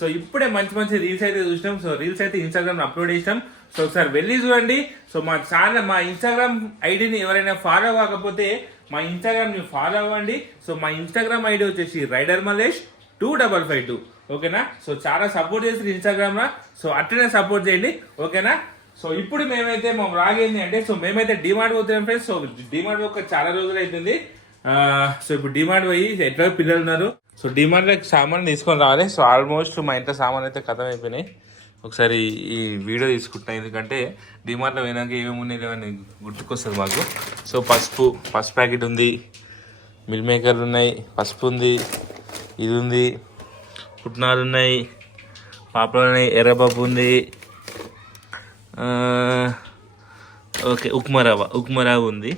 So ఇప్పుడే మంచి మంచి రీల్స్ అయితే చూసినాం. సో రీల్స్ అయితే ఇన్స్టాగ్రామ్ అప్లోడ్ చేసినాం. సో ఒకసారి వెళ్ళి చూడండి. సో మా ఛానల్, మా ఇన్స్టాగ్రామ్ ఐడిని ఎవరైనా ఫాలో కాకపోతే మా ఇన్స్టాగ్రామ్ ని ఫాలో అవ్వండి. సో మా ఇన్స్టాగ్రామ్ ఐడి వచ్చేసి రైడర్ మల్లేష్ 2552. ఓకేనా? సో చాలా సపోర్ట్ చేస్తారు ఇన్స్టాగ్రామ్ లో. సో అట్లనే సపోర్ట్ చేయండి. ఓకేనా? సో ఇప్పుడు మేమైతే మా వ్లాగ్ ఏంటి అంటే, సో మేమైతే డిమార్ట్ పోతున్నాం ఫ్రెండ్స్. సో డిమార్ట్ ఒక చాలా రోజులు అవుతుంది. సో ఇప్పుడు డిమార్ట్ పోయి ఎట్లా పిల్లలు ఉన్నారు. సో డిమార్ట్ లో సామాన్ తీసుకొని రావాలి. సో ఆల్మోస్ట్ మా ఇంట్లో సామాన్ అయితే ఖతం అయిపోయినాయి. ఒకసారి ఈ వీడియో తీసుకుంటున్నాను, ఎందుకంటే డిమార్ట్ లో పోయినాక ఏమేమి ఉన్నాయి లేవని గుర్తుకొస్తుంది మాకు. సో పసుపు ప్యాకెట్ ఉంది, మిల్ మేకర్లు ఉన్నాయి, పసుపు ఉంది, ఇది ఉంది, పుట్నాలు ఉన్నాయి, పాపలు ఉన్నాయి, ఎర్రపప్పు ఉంది, ఓకే ఉప్మా రవ్వ ఉంది.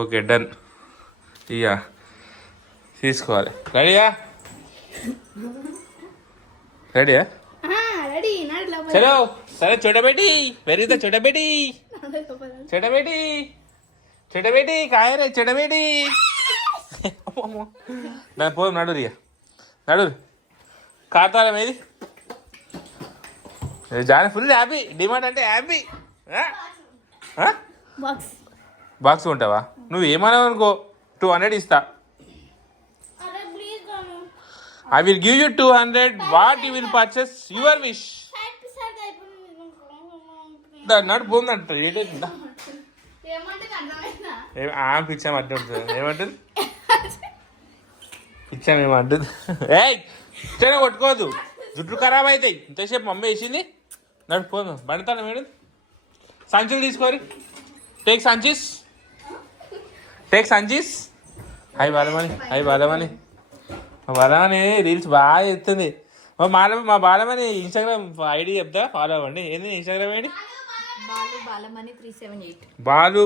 Okay done. ఇక తీసుకోవాలి. రెడీయా? చలో సరే. చూడబెట్టి పెరిగితే చూడబెట్టి కాయరే చూడబెట్టి నా పోదు. నడు కాతారం ఏది జాని ఫుల్ హ్యాపీ. డిమాండ్ అంటే హ్యాపీ. బాక్స్ ఉంటావా? నువ్వు ఏమన్నావు అనుకో 200 ఇస్తా. I will give you 200. What you will purchase? Your wish. నడు పోందంట. ఏంటంటే పిచ్చాం అడ్డు ఏమంటుంది? పిచ్చామేమంటుంది? ఇచ్చా కొట్టుకోవద్దు, జుట్టు ఖరాబ్ అవుతాయి. ఇంతసేపు మమ్మీ వేసింది. నడిపోదు బండితాను మేడం. సంచులు తీసుకోరి. టేక్ సంచీస్. హై బాలమని బాలమని రీల్స్ బాగా చేస్తుంది. మా బాలమని ఇన్స్టాగ్రామ్ ఐడి చెప్తా, ఫాలో అవ్వండి. ఏంది ఇన్స్టాగ్రామ్ ఐడి? బాలు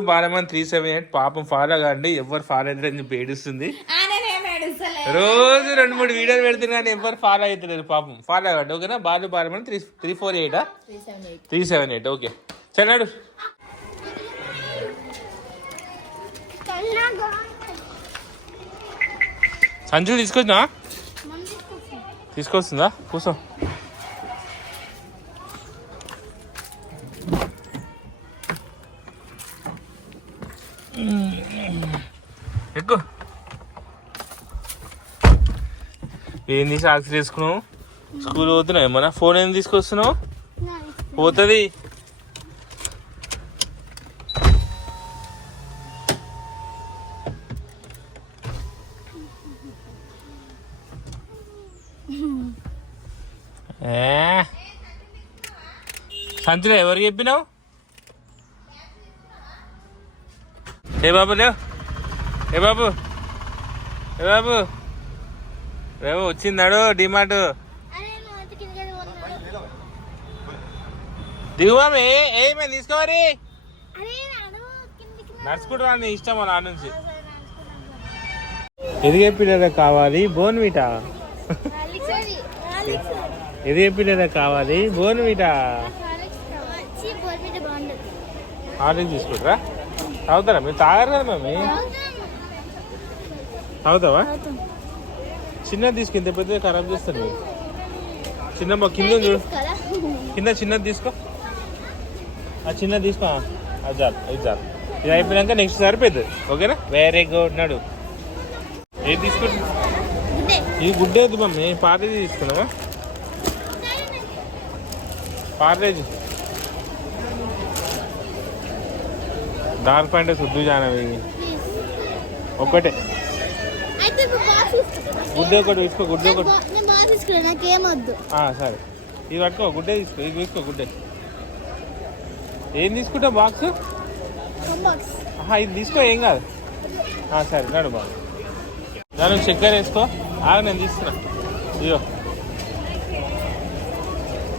బాలమని 378. పాపం ఫాలో కాండి. ఎవరు ఫాలో అవుతారని చెప్పి ఏడుస్తుంది. రోజు 2-3 వీడియోలు పెడుతున్నా కానీ ఎవరు ఫాలో అవుతలేరు. పాపం ఫాలో అవ్వండి. ఓకేనా? బాలు బాలమని 378. ఓకే చల్లాడు. సంచులు తీసుకొస్తుందా? కూర్చో. ఎక్కువ ఏంది సాక్స్ తీసుకున్నావు? స్కూల్ పోతున్నావు ఏమన్నా? ఫోన్ ఏం తీసుకొస్తున్నావు? పోతుంది. సంచులు ఎవరికి చెప్పినావు? ఏ బాబు రేపు వచ్చిందాడు డిమార్ట్. దిగువామే ఏమే తీసుకోవాలి. నడుచుకుంటూ నీ ఇష్టం నా నుంచి. ఎదిగే పిల్లలకు కావాలి బోన్విటా. ఎదిగే పిల్లలకు కావాలి బోన్విటా. ఆరెంజ్ తీసుకుంటారా? తాగుతారా? మీరు తాగారు కదా మమ్మీ. తాగుతావా? చిన్నది తీసుకుంటే పెద్ద ఖరాబ్ చేస్తారు మీరు. చిన్న కింద చూడు, కింద చిన్నది తీసుకో. ఆ చిన్నది తీసుకో. అది చాలు. ఇది అయిపోయినాక నెక్స్ట్ సారి పెద్దది. ఓకేనా? Very good. నడు. ఏది తీసుకుంటా? ఇది గుడ్డేది మమ్మీ. పార్లేజీ తీసుకున్నావా? పార్లేజీ డార్క్ ప్యాంట్ సుద్దు జానవి ఒక్కటే. గుడ్డ ఒకటి తీసుకో. గుడ్డ ఒకటి సరే. ఇది పట్టుకో. గుడ్డే తీసుకో. ఇది తీసుకో గుడ్డే. ఏం తీసుకుంటావు? బాక్స్ ఇది తీసుకో. ఏం కాదు. సరే నడు బాగా. దానికి చక్కెర వేసుకో. నేను తీస్తున్నా. ఇయ్యో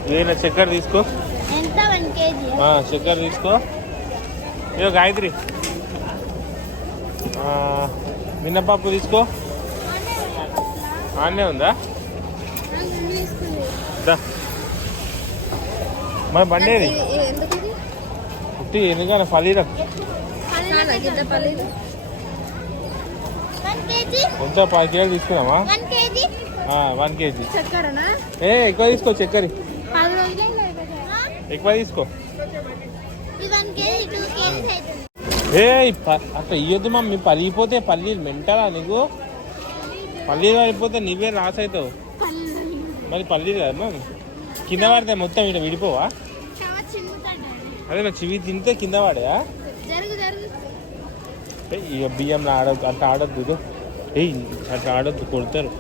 ఏదైనా చక్కెర తీసుకో. చక్కెర తీసుకో. ఇదో గాయత్రి మినపప్పు తీసుకో. ఆనే ఉందా? మన బండేది పుట్టి ఎందుకన్నా పల్లీరా కొంత 10 కిలోలు తీసుకున్నామా? 1 kg. చక్కెరనా? ఎక్కువ తీసుకో చక్కెర, 10 రోజులే ఎక్కువ తీసుకో. అట్లా ఇయ్యొద్దు మమ్మీ, పలిగిపోతే పల్లీలు మెంటలా నీకు? పల్లీలు పడిపోతే నువ్వే లాస్ అవుతావు. మరి పల్లీలు కదా మమ్మీ, కింద పడితే మొత్తం ఇక్కడ విడిపోవా? అదే నా చివి తింటే కింద పడా? ఇక బియ్యం ఆడద్దు, అట్లా ఆడద్దు. అట్లా ఆడద్దు, కొడతారు.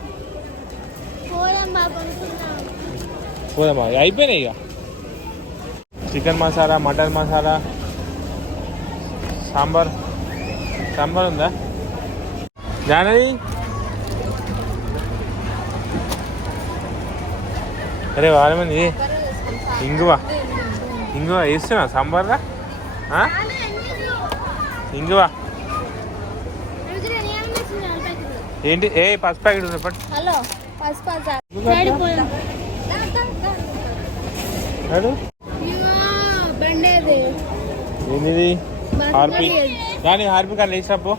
పోదామా? అయిపోయినాయి ఇక. చికెన్ మసాలా, మటన్ మసాలా, సాంబార్ ఉందా జానవి? అరే వాళ్ళమంది ఇంగువా వేస్తున్నా సాంబార్లా? ఇంగువా ఏంటి? పసుపు ప్యాకెట్ ఉంది పట్టు. ఏంటిది? హార్పిక్. కానీ హార్పిక్ అని వేసినప్పు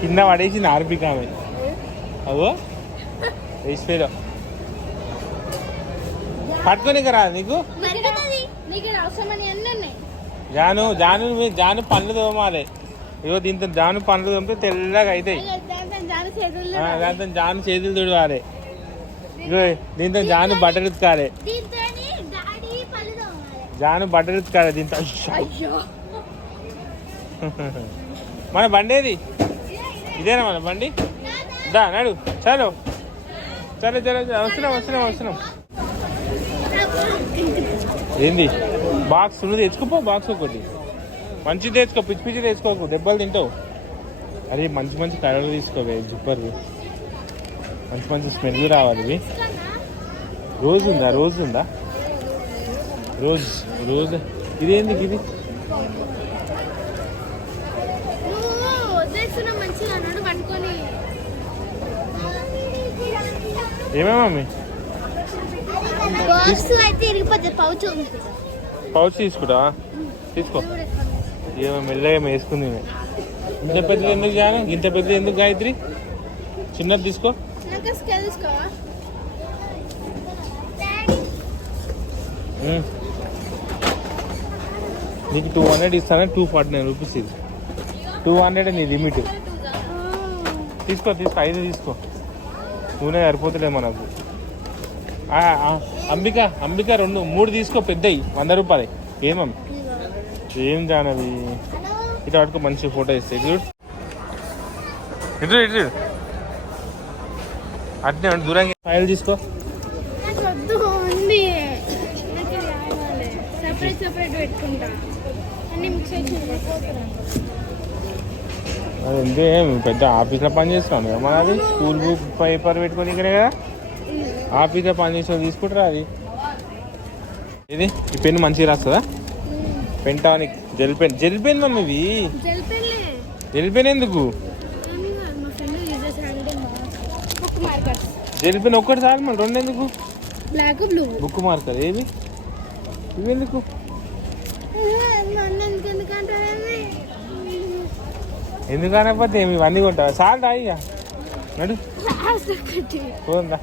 కింద పడేసింది హార్పిక్ ఆమె. అవో వేసిపోయావు, పట్టుకోనిక రాదు నీకు? జాను పండ్లు తోమాలి. ఇగో దీంతో జాను పండ్లు తోమితే తెల్లగా అవుతాయి. దాంతో జాను చేతులు తుడవాలి. ఇగో దీంతో జాను బట్టలు ఉతకాలి. దీంతో. మన బండేది ఇదేనా? మన బండి దా నడు. చలో వస్తున్నాం. ఏంది బాక్స్? నువ్వు తెచ్చుకోపో బాక్స్ ఒకటి. మంచిది తెచ్చుకో, పిచ్చి తెచ్చుకోకు, దెబ్బలు తింటావు. అరే మంచి కలర్ తీసుకోవే, జిప్పర్వి మంచి స్మెల్ రావాలి. రోజు ఉందా? రోజు ఇదేంది ఇది? ఏమేమీ పౌచ్ తీసుకుంటావా? తీసుకో. ఏమో మెల్లగా వేసుకుంది. ఇంత పెద్దది ఎందుకు జాను? ఇంత పెద్దది ఎందుకు గాయత్రి? చిన్నది తీసుకో. నీకు 200 ఇస్తానే, 249 రూపీస్ ఇది. 200 నీ లిమిట్. తీసుకో 5 తీసుకో. నూనె సరిపోతులే మనకు. అంబిక 3 తీసుకో, పెద్దవి 100 రూపాయలు. ఏం జానవి ఇట్లా పట్టుకో, మంచి ఫోటో ఇస్తాయి చూడు. ఇటు అట్నే దూరంగా. ఫైల్ తీసుకో. అదే పెద్ద ఆఫీస్లో పని చేస్తున్నాను కదా మనది. స్కూల్ బుక్ పేపర్ పెట్టుకొని ఇక్కడే కదా ఆఫీస్లో పని చేసిన తీసుకుంటారా? అది ఇది ఈ పెన్ మంచిగా రాస్తుందా? పెంటానిక్ జెల్ పెన్ మమ్మీ ఇవి. జెల్ పెన్ ఎందుకు? జెల్ పెన్ ఒక్కటి సార్ మళ్ళీ 2 ఎందుకు? బుక్ మార్కర్ ఏవి ఇవి ఎందుకు? ఎందుకనకపోతే ఏమి ఇవన్నీ కొంటావా? సార్ అయ్యా నడు పోందా.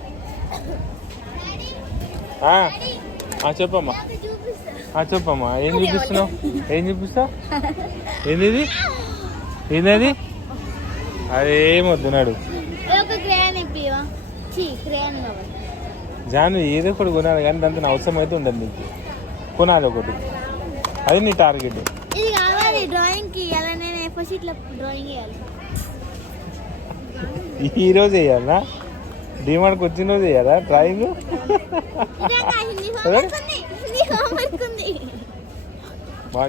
చెప్పమ్మా ఏం చూపిస్తున్నావు? ఏంది? అదేమొద్దు నడు. జాను ఏదో ఒకటి కొనాలి, కానీ దాంతో అవసరం అయితే ఉండదు నీకు. కొనాలి ఒకటి, అది నీ టార్గెట్. ఈ రోజు వేయాలా? డిమాండ్కి వచ్చిన రోజు వేయాలా డ్రాయింగ్?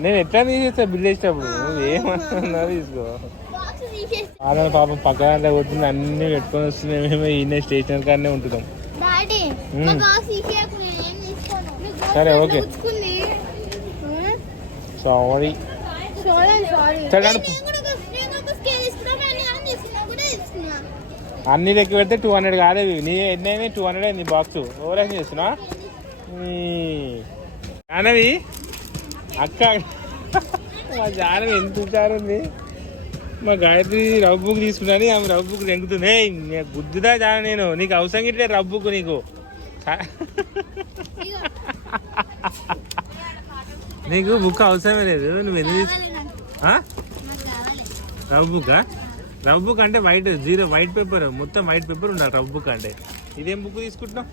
నేను ఎట్లా తీసేస్తా బిల్ వేసేటప్పుడు? నువ్వు ఏమన్నా తీసుకో. వాళ్ళని పాపం పక్కన పోతుంది, అన్ని పెట్టుకొని వస్తున్నాయి. మేము ఈయన స్టేషనరీ కాడనే ఉంటున్నాం. సరే ఓకే సారీ. అన్ని లెక్క పెడితే 200 కాదేవి. నీ ఎన్నైనా 200 నీ బాక్స్. ఓవరాక్షన్ చేస్తున్నా జానవి. అక్క జానవి ఎంత ఉంది మా గాయత్రి రవ్ బుక్ తీసుకున్నాను, ఆమె రవ్ బుక్ తెంగుతుంది. గుద్దుదా చాలా నేను, నీకు అవసరం ఇట్లే రవ్ బుక్ నీకు. నీకు బుక్ అవసరమే లేదు, నువ్వు ఎందుకు రవ్ బుక్? రవ్ బుక్ అంటే వైట్ జీరో వైట్ పేపర్, మొత్తం వైట్ పేపర్ ఉండాలి రవ్ బుక్ అంటే. ఇదేం బుక్ తీసుకుంటున్నావు?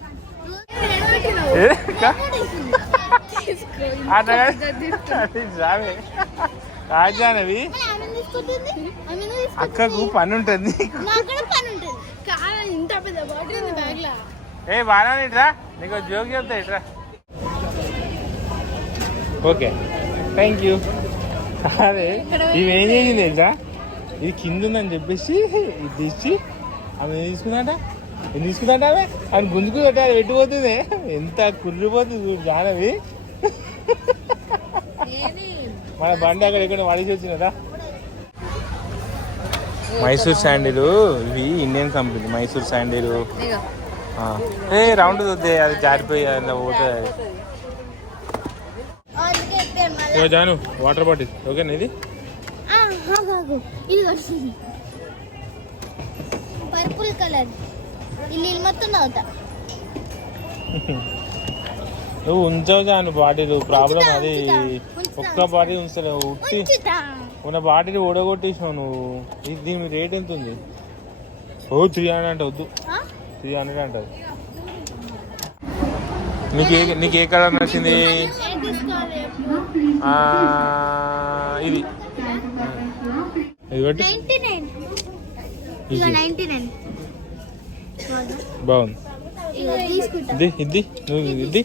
రాజానవి అక్కకు పని ఉంటుంది. ఏ బాగా ఇట్రా, నీకు జోక్ చెప్తా ఇట్రా. Okay thank you. అరే ఇవేం చేసింది తెలుసా, ఇది కింద ఉందని చెప్పేసి ఇది తెచ్చి ఆమె ఏం తీసుకుందంట, ఏం తీసుకుందంట ఆమె ఆమె గుంజుకు పెట్టాలి, పెట్టిపోతుంది. ఎంత కుర్రిపోతుంది చూడు జానవి. మన బండి అక్కడ ఎక్కడ వాడేసి వచ్చినదా. మైసూర్ శాండిల్, ఇవి ఇండియన్ కంపెనీ మైసూర్ శాండిల్. ఏ రౌండ్ వద్దే, అది జారిపోయి అలా పోతుంది. జాను వాటర్ బాటిల్ ఓకేనా? ఇది పర్పుల్ కలర్ ఇల్లు మొత్తం అవుతా. నువ్వు ఉంచావు జాను బాటిల్, ప్రాబ్లం అది. ఒక్క బాటిల్ ఉంచలేవు, ఉట్టి ఉన్న బాటిల్ ఓడగొట్టేసినావు నువ్వు. దీని రేట్ ఎంత ఉంది? ఓ 300 అంటే వద్దు, 300 అంటది. నీకు ఏ కలర్ నచ్చింది? ఇది బాగుంది. ఇది నువ్వు ఇది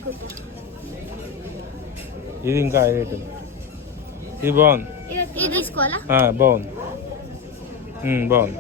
ఇది ఇంకా రేట్ ఉంది. ఇది బాగుంది, బాగుంది బాగుంది.